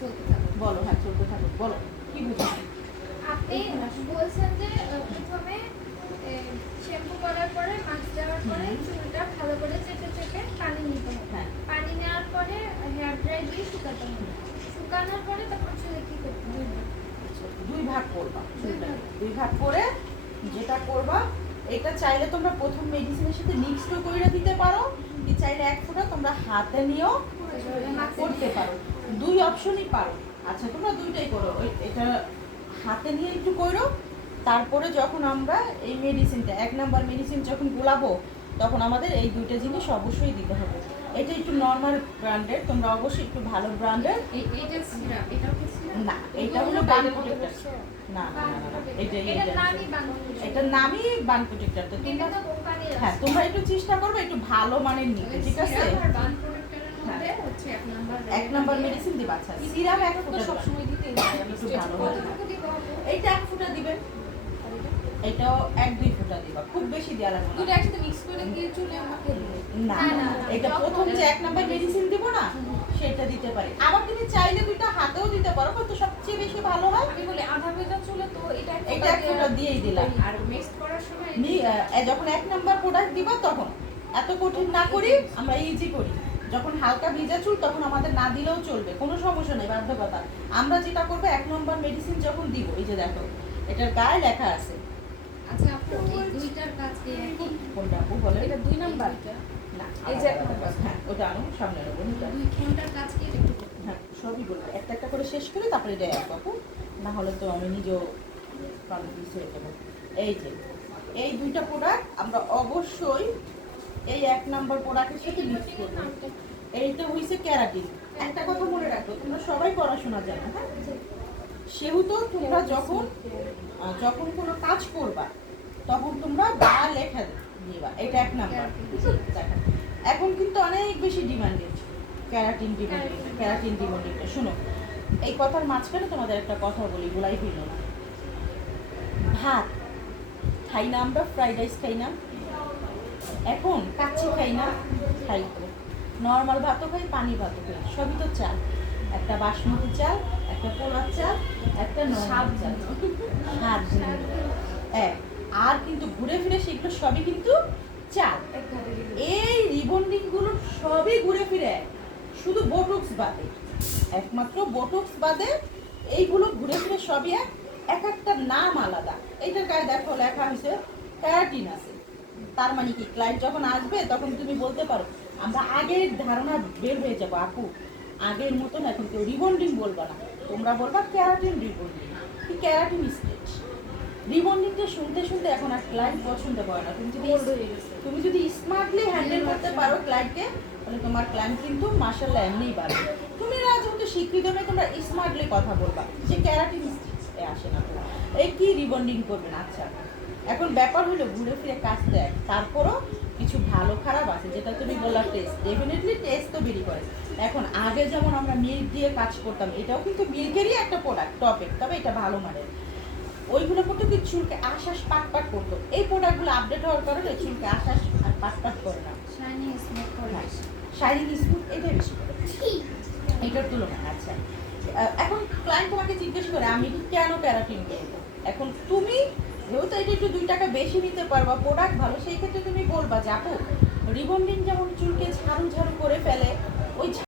চলতে থাকুক। বলো, হ্যাঁ চলতে থাকুক, বলো কি বুঝেছো? আপনি বলছেন যে প্রথমে শ্যাম্পু করার পরে মাস্ক দেওয়ার পরে চুলটা ভালো করে চেপে চেপে পানি নিতে হবে। হ্যাঁ। পানি নেওয়ার পরে হেয়ার ড্রাই দিয়ে শুকাতে হবে। শুকানোর পরে তখন চুলে কি করতে হবে? দুই ভাগ করবা, দুই ভাগ করে যেটা করবা, এটা চাইলে তোমরা প্রথম মেডিসিনের সাথে মিক্সড করে দিতে পারো, কি চাইলে এক ফোঁটা তোমরা হাতে নিয়েও করতে পারো, দুই অপশনই পারো। আচ্ছা তোমরা দুইটাই করো, এটা হাতে নিয়ে একটু করো, তারপরে যখন আমরা এই মেডিসিনটা 1 নাম্বার মেডিসিন যখন গোলাবো তখন আমাদের এই দুইটা জিনিস অবশ্যই দিতে হবে। এটা একটু নর্মাল ব্র্যান্ডের, তোমরা অবশ্যই একটু ভালো ব্র্যান্ডের। এইটা সিরাপ, এটাও কি সিরাপ? না এটা হলো বান প্রোটেক্টর। না এটার নামই বান প্রোটেক্টর। তো তোমরা হ্যাঁ তোমরা একটু চেষ্টা করবে একটু ভালো মানের নিতে, ঠিক আছে? সিরাপ আর বান প্রোটেক্টরের মধ্যে হচ্ছে 1 নাম্বার মেডিসিন দিবা। আচ্ছা সিরাপ এক ফোঁটা সব সময় দিতে একটু ভালো হবে। এইটা এক ফোঁটা দিবে, এটাও 1-2 ফোঁটা দিবা, খুব বেশি দেওয়া লাগবে না। দুটো একসাথে মিক্স করে দিয়ে চুলে আমাকে দিবে। না এটা প্রথম যে 1 নাম্বার মেডিসিন দিব না সেটা দিতে পারি, আবার তুমি চাইলে দুইটা হাতেও দিতে পারো, কিন্তু সবচেয়ে বেশি ভালো হয় আমি বলি আধা ভেজা চুলে তো এটা এক ফোঁটা দিয়েই দিলাম। আর মিক্স করার সময় যখন 1 নাম্বার প্রোডাক্ট দিবা তখন এত কঠিন না করি, আমরা ইজি করি। যখন হালকা ভিজা চুল তখন আমাদের না দিলেও চলবে, কোনো সমস্যা নেই, বাধ্যকতা। আমরা যেটা করবো 1 নম্বর মেডিসিন যখন দিব, এই যে দেখো এটার গায়ে লেখা আছে। আচ্ছা আপু এই দুইটার কাজ কি একই? কোনটা আপু বলে? এটা 2 নাম্বার। না এই যে 1 নাম্বার। হ্যাঁ ওটা আনো সামনে রাখবো। দুই কোনটার কাজ কি একটু বলুন। হ্যাঁ সবই বলবো, একটা একটা করে শেষ করে তারপরে এটা এক আপু, না হলে তো আমি নিজেও কনফিউজ হয়ে যাবো। এই যে এই দুইটা প্রোডাক্ট আমরা অবশ্যই এই 1 নম্বর প্রোডাক্টের সাথে মিক্স করবো। এইটা হইছে ক্যারাটিন। একটা কথা মনে রাখো, তোমরা সবাই পড়াশোনা জানো, হ্যাঁ? সেহেতু তোমরা যখন কোনো কাজ করবা তখন তোমরা বা লেখা দিবা, এটা 1 নাম্বার। দেখো এখন কিন্তু অনেক বেশি ডিমান্ডেড ক্যারাটিন ডিমান্ডিংটা। শোনো এই কথার মাঝখানে তোমাদের একটা কথা বলি, বলাই হইল না। ভাত খাই না আমরা, ফ্রাইড রাইস খাই না, এখন কাচ্চি খাই না, খাই তো নর্মাল ভাতও খাই, পানি ভাতও খাই, সবই তো চাল। একটা বাসমতি চাল, একটা পোলার চাল, একটা নরমাল চাল, আর কিন্তু ঘুরে ফিরে সেগুলো সবই কিন্তু চাল। এই রিবন্ডিং গুলো সবই ঘুরে ফিরে শুধু বোটক্স বাদে, একমাত্র বোটক্স বাদে এইগুলো ঘুরে ফিরে সবই এক একটা নাম আলাদা। এইটার গায়ে দেখো লেখা হয়েছে ক্যারাটিন আছে, তার মানে কি ক্লায়েন্ট যখন আসবে তখন তুমি বলতে পারো, আমরা আগের ধারণা বের হয়ে যাবো আপু, আগের মতন এখন কেউ রিবন্ডিং বলবা না, তোমরা বলবা ক্যারাটিন রিবন্ডিং, কি ক্যারাটিন স্টেজ। রিবন্ডিংটা শুনতে শুনতে এখন আর ক্লায়েন্ট পছন্দ করে না। তুমি যদি স্মার্টলি হ্যান্ডেল করতে পারো ক্লায়েন্টকে, তাহলে তোমার ক্লায়েন্ট কিন্তু মাশাআল্লাহ এমনিই বাড়বে। তুমি না যেহেতু শিক্ষিত নয়, তোমরা স্মার্টলি কথা বলবা যে ক্যারাটিন স্টেজে আসে না, এই কি রিবন্ডিং করবে না। আচ্ছা এখন ব্যাপার হলো ঘুরে ফিরে কাজ দেয়, তারপরও কিছু ভালো খারাপ আছে, যেটা তুমি বললা টেস্ট, ডেফিনেটলি টেস্ট তো বেরি করে। এখন আগে যেমন আমরা মিল্ক দিয়ে কাজ করতাম, এটাও কিন্তু মিল্কেরই একটা প্রোডাক্ট টপেক, তবে এটা ভালো মানের। ওইগুলো করতো কি চুলকে আশ্বাস পাট করতো, এই প্রোডাক্টগুলো আপডেট হওয়ার কারণে চুলকে আশ্বাস আর পাট করে না, শাইনিং স্মুথ করে। শাইনিং স্মুথ এটাই বেশি করে এটার তুলনায়। আচ্ছা এখন ক্লায়েন্ট তোমাকে জিজ্ঞেস করে আমি কেন ক্যারাটিন কিনবো, এখন তুমি যেহেতু এটা একটু 2 টাকা বেশি নিতে পারবা, প্রোডাক্ট ভালো, সেই ক্ষেত্রে তুমি বলবা যে আপু রিবন্ডিং যেমন চুলকে ঝাড়ু করে ফেলে,